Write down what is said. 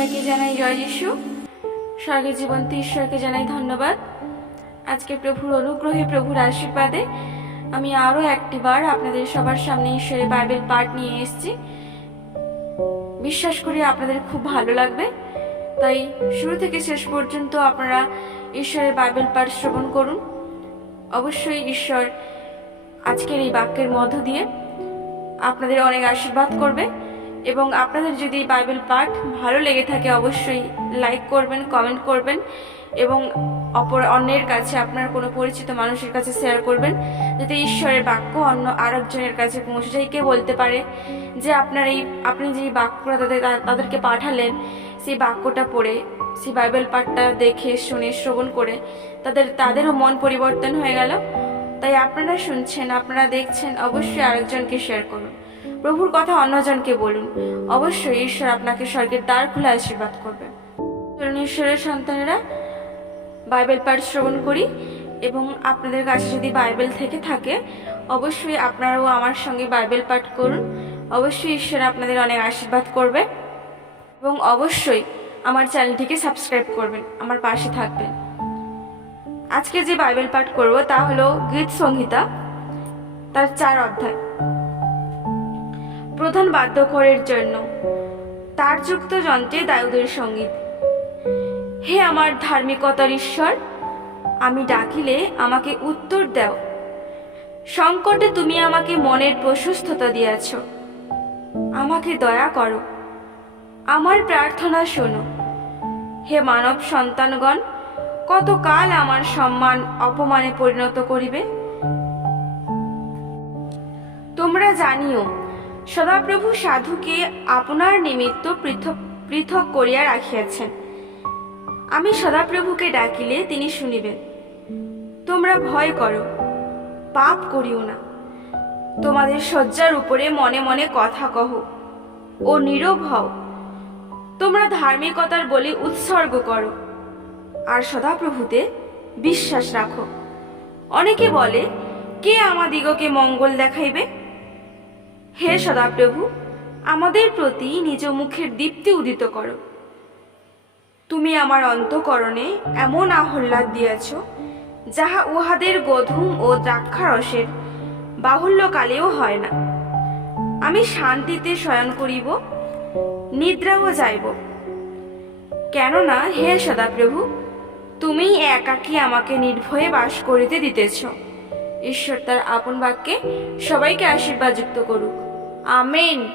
সবাইকে জানাই জয় যিশু। স্বর্গের জীবন্ত ঈশ্বরকে জানাই ধন্যবাদ। আজকে প্রভুর অনুগ্রহে, প্রভুর আশীর্বাদে আমি আরও একটিবার আপনাদের সবার সামনে ঈশ্বরের বাইবেল পাঠ নিয়ে এসেছি। বিশ্বাস করি আপনাদের খুব ভালো লাগবে। তাই শুরু থেকে শেষ পর্যন্ত আপনারা ঈশ্বরের বাইবেল পাঠ শ্রবণ করুন। অবশ্যই ঈশ্বর আজকের এই বাক্যের মধ্য দিয়ে আপনাদের অনেক আশীর্বাদ করবে। এবং আপনাদের যদি বাইবেল পাঠ ভালো লেগে থাকে, অবশ্যই লাইক করবেন কমেন্ট করবেন এবং অপর অন্যের কাছে আপনার কোনো পরিচিত মানুষের কাছে শেয়ার করবেন, যাতে ঈশ্বরের বাক্য অন্য আরেকজনের কাছে পৌঁছে যায়। কে বলতে পারে যে আপনার এই, আপনি যে বাক্যটা তাদের, তাদেরকে পাঠালেন, সেই বাক্যটা পড়ে, সেই বাইবেল পাঠটা দেখে, শুনে, শ্রবণ করে তাদের, তাদেরও মন পরিবর্তন হয়ে গেল। তাই আপনারা শুনছেন, আপনারা দেখছেন, অবশ্যই আরেকজনকে শেয়ার করুন। প্রভুর কথা অন্যজনকে বলুন। অবশ্যই ঈশ্বর আপনাকে স্বর্গের দ্বার খুলে আশীর্বাদ করবে। চলুন ঈশ্বরের সন্তানেরা বাইবেল পাঠ শ্রবণ করি এবং আপনাদের কাছে যদি বাইবেল থেকে থাকে, অবশ্যই আপনারাও আমার সঙ্গে বাইবেল পাঠ করুন। অবশ্যই ঈশ্বর আপনাদের অনেক আশীর্বাদ করবে এবং অবশ্যই আমার চ্যানেলটিকে সাবস্ক্রাইব করবেন, আমার পাশে থাকবেন। আজকে যে বাইবেল পাঠ করব তা হলো গীত সংহিতা, তার চার অধ্যায়। প্রধান বাদ্যকরের জন্য। তার যুক্ত যন্ত্রে দায়ুদের সংগীত। হে আমার ধার্মিকতার ঈশ্বর, আমি ডাকিলে আমাকে উত্তর দাও। সংকটে তুমি আমাকে মনের প্রশস্ততা দিয়াছ। আমাকে দয়া করো। আমার প্রার্থনা শোনো। হে মানব সন্তানগণ, কতকাল আমার সম্মান অপমানে পরিণত করিবে? তোমরা জানিও সদাপ্রভু সাধুকে আপনার নিমিত্ত পৃথক পৃথক করিয়া রাখিয়াছেন। আমি সদাপ্রভুকে ডাকিলে তিনি শুনিবেন। তোমরা ভয় করো, পাপ করিও না। তোমাদের শয্যার উপরে মনে মনে কথা কহ ও নীরব হও। তোমরা ধার্মিকতার বলি উৎসর্গ করো আর সদাপ্রভুতে বিশ্বাস রাখো। অনেকে বলে, কে আমাদিগকে মঙ্গল দেখাইবে? হে সদাপ্রভু, আমাদের প্রতি নিজ মুখের দীপ্তি উদিত করো। তুমি আমার অন্তকরণে এমন আহ্লাদ দিয়াছ, যাহা উহাদের গধূম ও দ্রাক্ষারসের বাহুল্যকালেও হয় না। আমি শান্তিতে শয়ন করিব, নিদ্রাও যাইব। কেননা, হে সদাপ্রভু তুমি একাকী আমাকে নির্ভয়ে বাস করিতে দিতেছ। ঈশ্বর তার আপন বাক্যে সবাইকে আশীর্বাদ যুক্ত করুক। আমেন।